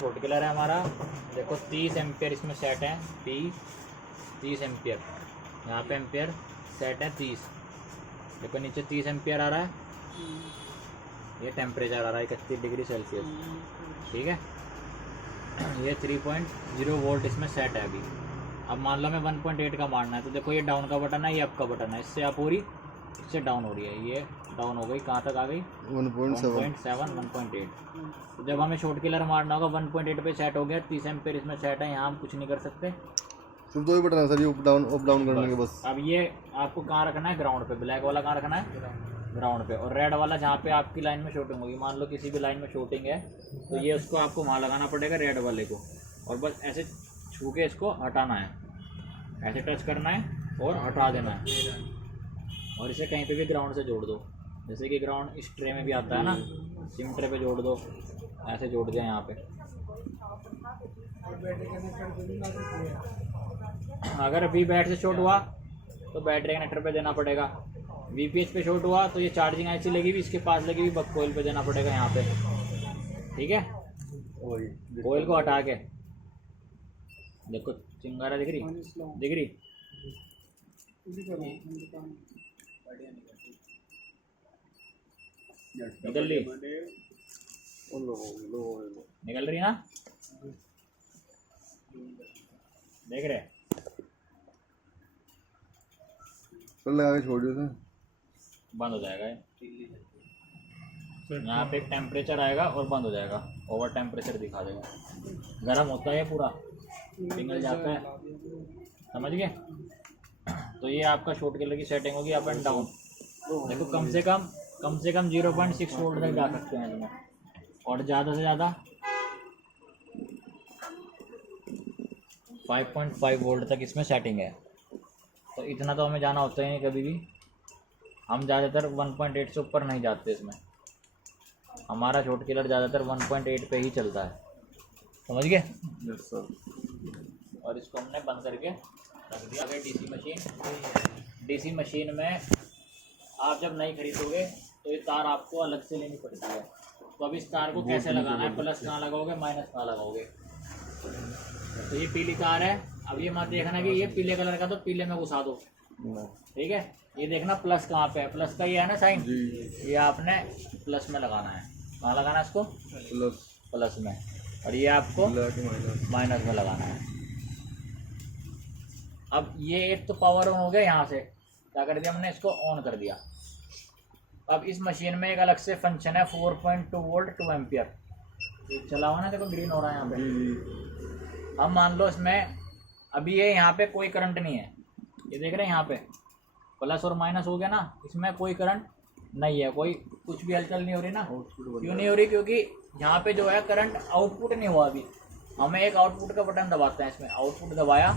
Short killer है हमारा। देखो 30 एम्पियर इसमें सेट है, 30 एम्पियर, यहाँ पे एम्पियर सेट है 30। देखो नीचे 30 एम्पियर आ रहा है, ये टेम्परेचर आ रहा है 31 डिग्री सेल्सियस, ठीक है। ये 3.0 वोल्ट इसमें सेट है अभी। अब मान लो मैं 1.8 का मारना है, तो देखो ये डाउन का बटन है, ये अप का बटन है, इससे अप हो रही, इससे डाउन हो रही है, ये डाउन हो गई, कहाँ तक आ गई 1.7 1.8। तो जब हमें शॉर्ट किलर मारना होगा 1.8 पे सेट हो गया, 30 एम्पियर इसमें सेट है, यहाँ हम कुछ नहीं कर सकते, सिर्फ दो ही बटन है सर, ये अप डाउन करने के बस। अब ये आपको कहाँ रखना है, ग्राउंड पे। ब्लैक वाला कहाँ रखना है, ग्राउंड पे। और रेड वाला जहाँ पे आपकी लाइन में शूटिंग होगी, मान लो किसी भी लाइन में शूटिंग है, तो ये उसको आपको वहाँ लगाना पड़ेगा रेड वाले को, और बस ऐसे छू के इसको हटाना है, ऐसे टच करना है और हटा देना है। और इसे कहीं पे भी ग्राउंड से जोड़ दो, जैसे कि ग्राउंड इस ट्रे में भी आता है ना, सिम ट्रे पे जोड़ दो, ऐसे जोड़ दिया यहाँ पे। अगर वी बैट से शॉर्ट हुआ तो बैटरी कनेक्टर पे देना पड़ेगा, वीपीएच पे शॉर्ट हुआ तो ये चार्जिंग आईसी लगी हुई इसके पास लगी हुई बक कोयल पे देना पड़ेगा यहाँ पे, ठीक है। कोयल को हटा के देखो चिंगारा दिख रही, दिख रही, निकल रही, निकल रही ना, देख रहे, लगा के छोड़ दिया, बंद हो जाएगा। यहाँ पे एक टेम्परेचर आएगा और बंद हो जाएगा, ओवर टेम्परेचर दिखा देगा, गर्म होता है पूरा, पिघल जाता है, समझ गए। तो ये आपका शॉर्ट किलर की सेटिंग होगी अप एंड डाउन। देखो कम से कम 0.6 वोल्ट तक जा सकते हैं इसमें, और ज़्यादा से ज़्यादा 5.5 वोल्ट तक इसमें सेटिंग है। तो इतना तो हमें जाना होता ही नहीं कभी भी, हम ज़्यादातर 1.8 से ऊपर नहीं जाते इसमें, हमारा शॉर्ट किलर ज़्यादातर 1.8 पे ही चलता है, समझ गए। Yes sir. और इसको हमने बंद करके रख दिया। अगर डीसी मशीन में आप जब नहीं खरीदोगे तो ये तार आपको अलग से लेनी पड़ती है। तो अब इस तार को कैसे लगाना है, प्लस कहाँ लगाओगे, माइनस कहाँ लगाओगे। तो ये पीली तार है, अब ये मत देखना कि ये पीले कलर का तो पीले में घुसा दो, ठीक है। ये देखना प्लस कहाँ पे है, प्लस का ये है ना साइन, ये आपने प्लस में लगाना है। कहाँ लगाना है इसको, प्लस में, और ये आपको माइनस में लगाना है। अब ये एक तो पावर ऑन हो गया, यहाँ से क्या कर दिया हमने, इसको ऑन कर दिया। अब इस मशीन में एक अलग से फंक्शन है 4.2 वोल्ट 2 एम्पियर, चला हुआ ना, देखो ग्रीन हो रहा है यहाँ पे। अब मान लो इसमें अभी ये यहाँ पे कोई करंट नहीं है, ये देख रहे हैं यहाँ पे प्लस और माइनस हो गया ना, इसमें कोई करंट नहीं है, कोई कुछ भी हलचल नहीं हो रही ना। क्यों नहीं हो रही, क्योंकि यहाँ पे जो है करंट आउटपुट नहीं हुआ अभी। हमें एक आउटपुट का बटन दबाते हैं, इसमें आउटपुट दबाया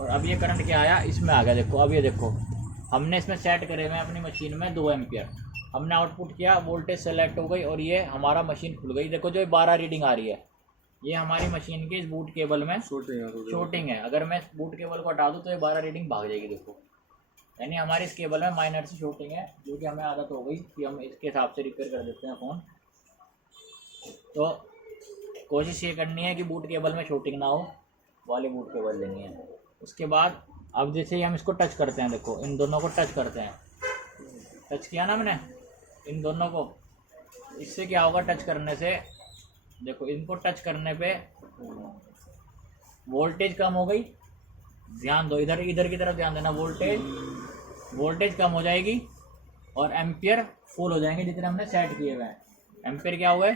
और अब ये करंट क्या आया, इसमें आ गया। देखो अब ये देखो, हमने इसमें सेट करे हुए अपनी मशीन में 2 एम्पियर, हमने आउटपुट किया, वोल्टेज सेलेक्ट हो गई और ये हमारा मशीन खुल गई। देखो जो 12 रीडिंग आ रही है, ये हमारी मशीन के इस बूट केबल में शॉर्टिंग है। अगर मैं बूट केबल को हटा दूँ तो ये 12 रीडिंग भाग जाएगी। देखो यानी हमारी इस केबल में माइनर से शॉर्टिंग है, जो कि हमें आदत हो गई कि हम इसके हिसाब से रिपेयर कर देते हैं फ़ोन। तो कोशिश ये करनी है कि बूट केबल में शॉर्टिंग ना हो, वाली बूट केबल लेनी है। उसके बाद अब जैसे ही हम इसको टच करते हैं, देखो इन दोनों को टच करते हैं, टच किया ना मैंने इन दोनों को, इससे क्या होगा, टच करने से देखो इनको टच करने पे वोल्टेज कम हो गई। ध्यान दो, इधर की तरफ ध्यान देना, वोल्टेज कम हो जाएगी और एम्पियर फुल हो जाएंगे जितने हमने सेट किए हुए हैं। एम्पियर क्या हो गए,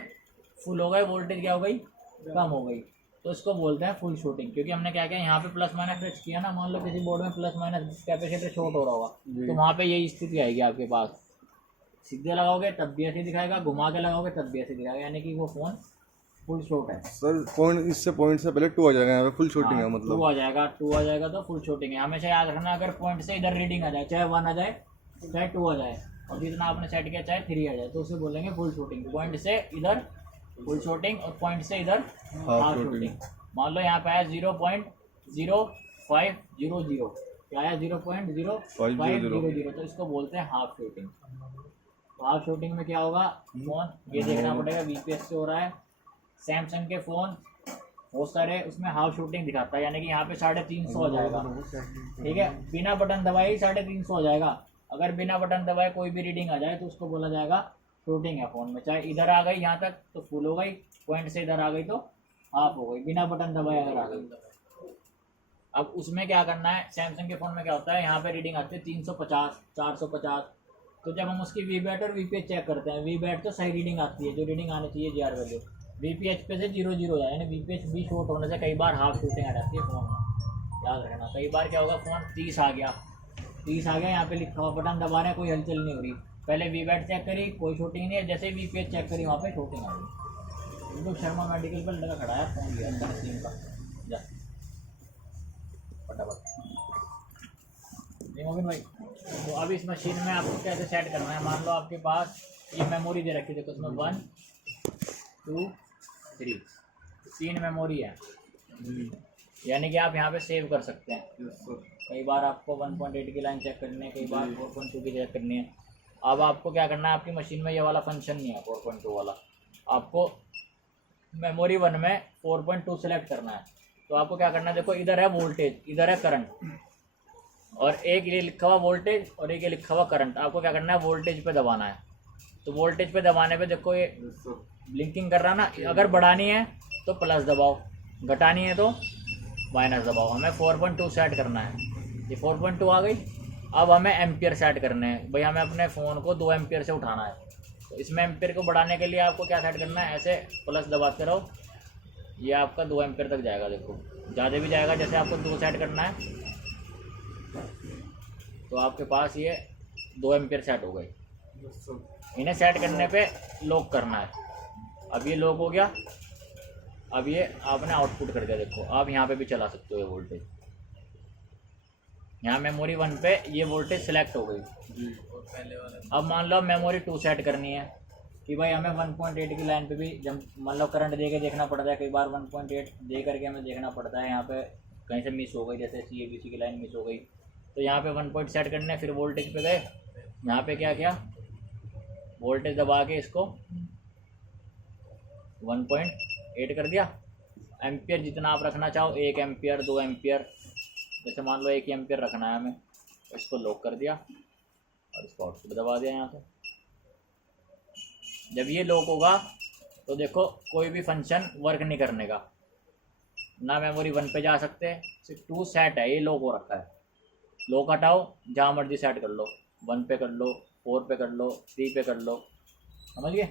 फुल हो गए, वोल्टेज क्या हो गई, कम हो गई। तो इसको बोलते हैं फुल शॉर्टिंग, क्योंकि हमने क्या किया, यहाँ पे प्लस माइनस टच किया ना, मान लो किसी बोर्ड में प्लस माइनस कैपेसिटर शॉर्ट हो रहा होगा, तो वहाँ पे यही स्थिति आएगी आपके पास। सीधे लगाओगे तब भी ऐसे दिखाएगा, घुमा के लगाओगे तब भी ऐसे दिखाएगा, यानी कि वो फ़ोन फुल शॉर्ट है। सर पॉइंट से पहले 2 आ जाएगा, यहाँ पे फुल शॉर्टिंग है, मतलब 2 आ जाएगा, 2 आ जाएगा तो फुल शॉर्टिंग है। हमेशा याद रखना, अगर पॉइंट से इधर रीडिंग आ जाए, चाहे 1 आ जाए चाहे 2 आ जाए, और जितना आपने सेट किया चाहे 3 आ जाए, तो उसे बोलेंगे फुल शॉर्टिंग। पॉइंट से इधर फुल शॉर्टिंग और पॉइंट से इधर हाफ शॉर्टिंग। मान लो यहाँ पे आया 0.0500, क्या आया 0.0500, तो इसको बोलते हैं हाफ शॉर्टिंग। तो हाफ शॉर्टिंग में क्या होगा, फोन ये देखना पड़ेगा वीपीएस से हो रहा है, सैमसंग के फ़ोन बहुत सारे उसमें हाफ शूटिंग दिखाता है, यानी कि यहाँ पे 350 हो जाएगा। ठीक है, बिना बटन दबाए ही 350 हो जाएगा। अगर बिना बटन दबाए कोई भी रीडिंग आ जाए तो उसको बोला जाएगा शूटिंग है फ़ोन में। चाहे इधर आ गई यहाँ तक तो फुल हो गई, पॉइंट से इधर आ गई तो हाफ हो गई, बिना बटन दबाए अगर आ गई। अब उसमें क्या करना है, सैमसंग के फ़ोन में क्या होता है, यहाँ पे रीडिंग आती है 350, 450। तो जब हम उसकी वी बैट और वी पी एच चेक करते हैं, वी बैट तो सही रीडिंग आती है, जो रीडिंग आनी चाहिए G R value. V P H पे से 0 हो जाए, यानी वी पी एच भी शॉर्ट होने से कई बार हाफ शूटिंग आ जाती है फ़ोन में। याद रखना, कई बार क्या होगा, फ़ोन 30 आ गया, 30 आ गया, यहाँ पे लिखा हुआ बटन दबा रहे हैं, कोई हलचल नहीं हो रही। पहले वी बैट चेक करी, कोई शूटिंग नहीं है, जैसे वी पी एच चेक करी वहाँ पे शूटिंग आ गई। बिल्कुल शर्मा मेडिकल पर लगा खड़ा है फ़ोन लिया था नसीम का। जा फटाफट नहीं मोबिन भाई। तो अब इस मशीन में आपको कैसे सेट करना है, मान लो आपके पास ये मेमोरी दे रखी है, देखो उसमें 1 2 3 3 मेमोरी है, यानी कि आप यहाँ पे सेव कर सकते हैं। कई बार आपको 1.8 की लाइन चेक करनी है, कई बार 4.2 की चेक करनी है। अब आपको क्या करना है, आपकी मशीन में ये वाला फंक्शन नहीं है 4.2 वाला, आपको मेमोरी 1 में 4.2 सेलेक्ट करना है। तो आपको क्या करना है, देखो इधर है वोल्टेज, इधर है करंट, और एक ये लिखा हुआ वोल्टेज और एक ये लिखा हुआ करंट। आपको क्या करना है, वोल्टेज पे दबाना है। तो वोल्टेज पे दबाने पे देखो ये ब्लिंकिंग कर रहा ना, अगर बढ़ानी है तो प्लस दबाओ, घटानी है तो माइनस दबाओ। हमें 4.2 सेट करना है, ये 4.2 आ गई। अब हमें एम्पियर सेट करने हैं भाई, हमें अपने फ़ोन को 2 एम्पियर से उठाना है। तो इसमें एम्पियर को बढ़ाने के लिए आपको क्या सेट करना है, ऐसे प्लस दबाते रहो, ये आपका 2 एम्पियर तक जाएगा। देखो ज़्यादा भी जाएगा, जैसे आपको 2 सेट करना है तो आपके पास ये 2 एम्पियर सेट हो गए। इन्हें सेट करने पे लॉक करना है। अब ये लॉक हो गया, अब ये आपने आउटपुट कर दिया। देखो आप यहाँ पे भी चला सकते हो ये वोल्टेज, यहाँ मेमोरी 1 पे ये वोल्टेज सेलेक्ट हो गई। अब मान लो मेमोरी 2 सेट करनी है कि भाई हमें 1.8 की लाइन पे भी जब मतलब करंट दे के देखना पड़ता है, कई बार 1.8 दे करके हमें देखना पड़ता है, यहाँ पे कहीं से मिस हो गई, जैसे CABC की लाइन मिस हो गई, तो यहाँ पे 1 पॉइंट सेट करने, फिर वोल्टेज पे गए, यहाँ पे क्या किया, वोल्टेज दबा के इसको 1.8 कर दिया। एम्पियर जितना आप रखना चाहो, 1 एम्पियर 2 एम्पियर, जैसे मान लो 1 एम्पियर रखना है हमें, इसको लॉक कर दिया और इसको आउटपुट दबा दिया यहाँ से। जब ये लॉक होगा तो देखो कोई भी फंक्शन वर्क नहीं करने का, ना मेमोरी 1 पे जा सकते, सिर्फ 2 सेट है, ये लॉक हो रखा है। लॉक हटाओ, जहाँ मर्जी सेट कर लो, 1 पे कर लो, 4 पे कर लो, 3 पे कर लो, समझ गए।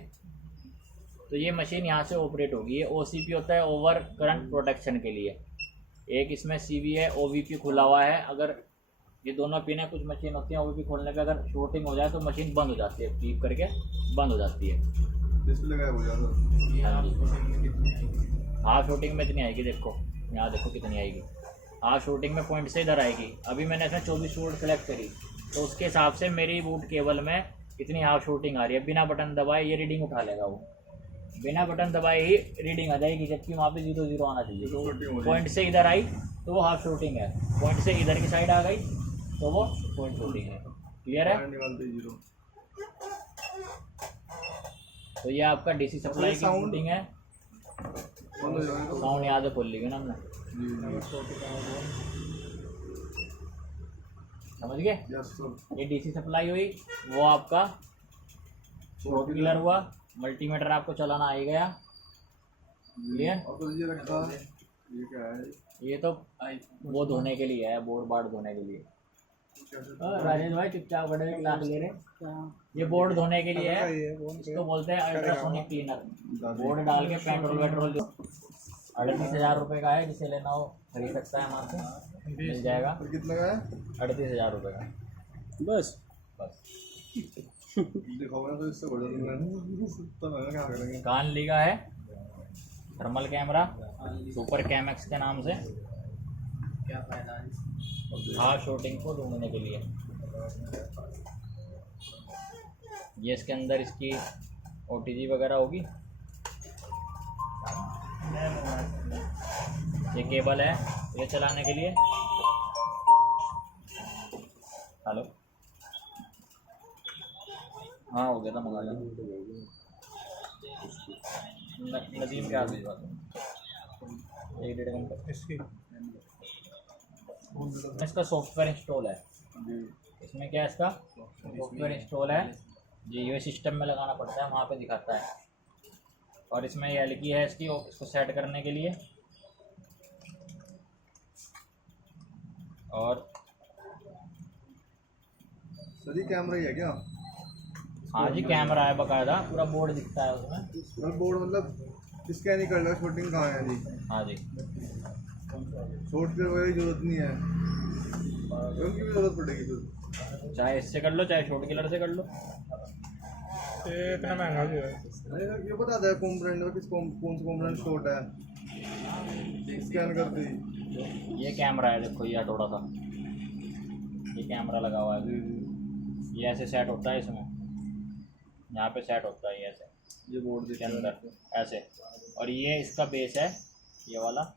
तो ये मशीन यहाँ से ऑपरेट होगी। ये OCP होता है, ओवर करंट प्रोटेक्शन के लिए। एक इसमें CV है, OVP खुला हुआ है। अगर ये दोनों पिन है, कुछ मशीन होती है OVP खोलने पे अगर शॉर्टिंग हो जाए तो मशीन बंद हो जाती है, पीप करके बंद हो जाती है। डिस्प्ले गायब हो जाता है। हाफ शूटिंग में इतनी आएगी, देखो यहाँ देखो कितनी आएगी। हाफ शूटिंग में पॉइंट से इधर आएगी। अभी मैंने इसमें 24 वोल्ट सेलेक्ट करी, तो उसके हिसाब से मेरी बूट केबल में इतनी हाफ शूटिंग आ रही है। बिना बटन दबाए ये रीडिंग उठा लेगा, वो बिना बटन दबाए ही रीडिंग आ जाएगी, जबकि वहाँ पे 0 आना चाहिए। पॉइंट से इधर आई तो वो हाफ शूटिंग है, पॉइंट से इधर की साइड आ गई तो वो पॉइंट शूटिंग है। क्लियर है। तो ये आपका DC सप्लाई की शूटिंग है। साउंड याद है खोल ली ना हमने, समझ गए। ये DC सप्लाई हुई, वो आपका शॉर्ट किलर हुआ। मल्टीमीटर आपको चलाना आ ही गया। क्लियर। ये क्या है? ये तो वो धोने के लिए है, बोर्ड बार्ड धोने के लिए। राजेश भाई चुपचाप खड़े हुए क्लास ले रहे। ये बोर्ड धोने के लिए है, इसको बोलते हैं अल्ट्रासोनिक क्लीनर। बोर्ड डाल के पेट्रोल 38,000 रुपये का है, जिसे लेना हो खरीद सकता है, हमारे से मिल जाएगा। कितना का है? 38,000 रुपये का बस। दिखाओगे तो इससे बढ़िया तो मैं क्या करेंगे। कान लीगा है, थर्मल कैमरा सुपर कैमएक्स के नाम से। क्या फायदा है हाफ शूटिंग को ढूंढने के लिए। ये इसके अंदर इसकी OTG वगैरह होगी। ये केबल है ये चलाने के लिए। हेलो, हाँ हो गया था, मंगा लिया। नदीम के हाथ भिजवा दो 1-1.5 घंटा। इसकी इसका सॉफ्टवेयर इंस्टॉल है, इसमें क्या है, इसका सॉफ्टवेयर इंस्टॉल है जी, ये सिस्टम में लगाना पड़ता है, वहाँ पे दिखाता है। और इसमें ये एलगी है इसकी, इसको सेट करने के लिए। और सर ये कैमरा ही है क्या? हाँ जी, कैमरा है बकायदा, पूरा बोर्ड दिखता है उसमें। मतलब बोर्ड मतलब स्कैन ही कर लो, शूटिंग कहाँ है जी? हाँ जी, सॉफ्टवेयर वगैरह की जरूरत नहीं है, उनकी भी जरूरत पड़ेगी फिर। चाहे इससे कर लो चाहे शॉर्ट किलर से कर लो। ये इतना महंगा भी है। अरे सर ये बता दे कॉम्पोनेंट में कौन सा कॉम्पोनेंट शॉर्ट है, स्कैन करते ही। ये कैमरा है, देखो ये थोड़ा सा, ये कैमरा लगा हुआ है, ये ऐसे सेट होता है, इसमें यहाँ पे सेट होता है, ये ऐसे ये बोर्ड के अंदर ऐसे। और ये इसका बेस है, ये वाला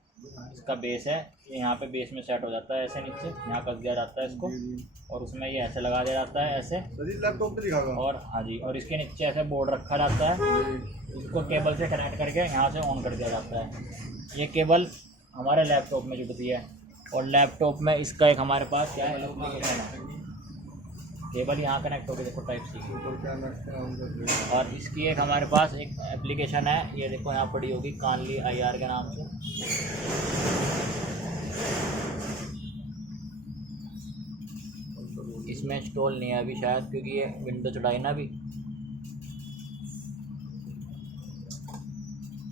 इसका बेस है, ये यहाँ पे बेस में सेट हो जाता है ऐसे, नीचे यहाँ कस दिया जाता है इसको, और उसमें ये ऐसे लगा दिया जाता है ऐसे। सर ये लैपटॉप पे दिखागा। और हाँ जी, और इसके नीचे ऐसे बोर्ड रखा जाता है, इसको केबल से कनेक्ट करके यहाँ से ऑन कर दिया जाता है। ये केबल हमारे लैपटॉप में जुड़ती है, और लैपटॉप में इसका एक हमारे पास क्या है, एप्लीकेशन है, केबल यहाँ कनेक्ट होगी, देखो टाइप सी की। और इसकी एक हमारे पास एक एप्लीकेशन है, ये देखो यहाँ पड़ी होगी, कानली IR के नाम से। इसमें इंस्टॉल नहीं है अभी शायद, क्योंकि ये विंडो चढ़ाई ना अभी,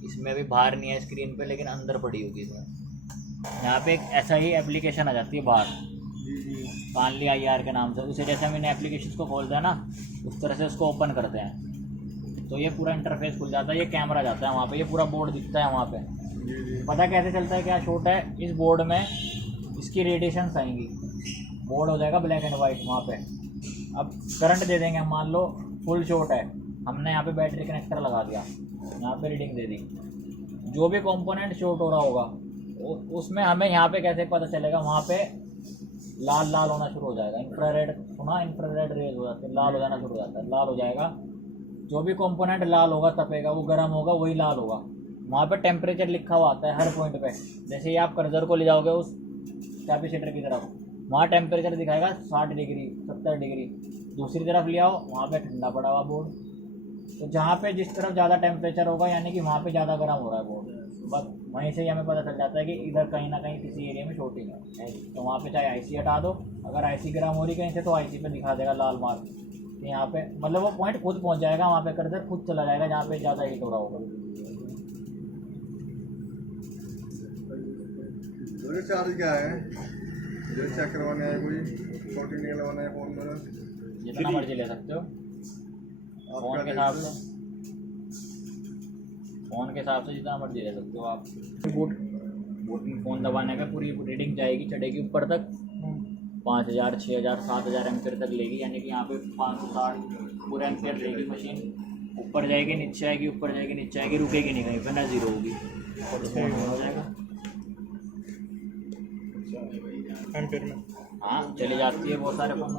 इसमें भी बाहर नहीं है स्क्रीन पे, लेकिन अंदर पड़ी होगी इसमें। यहाँ पे एक ऐसा ही एप्लीकेशन आ जाती है बाहर, कानली IR के नाम से। उसे जैसे हम इन एप्लीकेशन को खोलते हैं ना, उस तरह से उसको ओपन करते हैं तो ये पूरा इंटरफेस खुल जाता है, ये कैमरा जाता है वहाँ पे, ये पूरा बोर्ड दिखता है वहाँ पे। पता कैसे चलता है क्या शॉट है, इस बोर्ड में इसकी रेडिएशंस आएंगी, बोर्ड हो जाएगा ब्लैक एंड वाइट वहाँ पे। अब करंट दे देंगे, मान लो फुल शॉट है, हमने यहाँ पे बैटरी कनेक्टर लगा दिया, यहाँ पे रीडिंग दे दी, जो भी कंपोनेंट शॉट हो रहा होगा उसमें हमें यहाँ पे कैसे पता चलेगा, वहाँ पे लाल लाल होना शुरू हो जाएगा, इंफ्रारेड सुना, इंफ्रारेड रेज हो जाते हैं, लाल हो जाना शुरू हो जाता है, लाल हो जाएगा। जो भी कंपोनेंट लाल होगा तपेगा, वो गर्म होगा, वही लाल होगा। वहाँ पे टेम्परेचर लिखा हुआ आता है हर पॉइंट पे। जैसे ही आप कर्सर को ले जाओगे उस कैपेसिटर की तरफ, वहाँ टेम्परेचर दिखाएगा 60 डिग्री 70 डिग्री। दूसरी तरफ ले आओ, वहाँ पे ठंडा पड़ा हुआ बोर्ड। तो जहाँ पे जिस तरफ ज़्यादा टेम्परेचर होगा, यानी कि वहाँ पे ज़्यादा गर्म हो रहा है बोर्ड, बस वहीं से ही हमें पता चल जाता है कि इधर कहीं ना कहीं किसी एरिया में शॉर्टिंग है। तो वहाँ पे चाहे IC हटा दो, अगर IC गर्म हो रही कहीं से तो IC पे दिखा देगा लाल मार्क कि यहाँ पे, मतलब वो पॉइंट खुद पहुँच जाएगा, वहाँ पे कर्सर खुद चला जाएगा जहाँ पे ज़्यादा हीट हो रहा होगा। चार्ज क्या है, जो चेक करवाना है, कोई शॉर्टिंग नहीं लगवाना है फोन में, जितना मर्जी ले सकते हो फ़ोन के हिसाब से, फ़ोन के हिसाब से जितना मर्जी ले सकते हो आप। बूट में फ़ोन दबाने पे पूरी रीडिंग जाएगी, चढ़ेगी ऊपर तक, 5000 6000 7000 एम्पेयर तक लेगी, यानी कि यहाँ पे 560 पूरे एम्पेयर लेगी मशीन। ऊपर जाएगी नीचे आएगी, ऊपर जाएगी नीचे आएगी, रुकेगी नहीं कहीं पे, ना जीरो होगी, और फ़ोन हो जाएगा एम्पेयर में। हाँ चली जाती है बहुत सारे फ़ोन।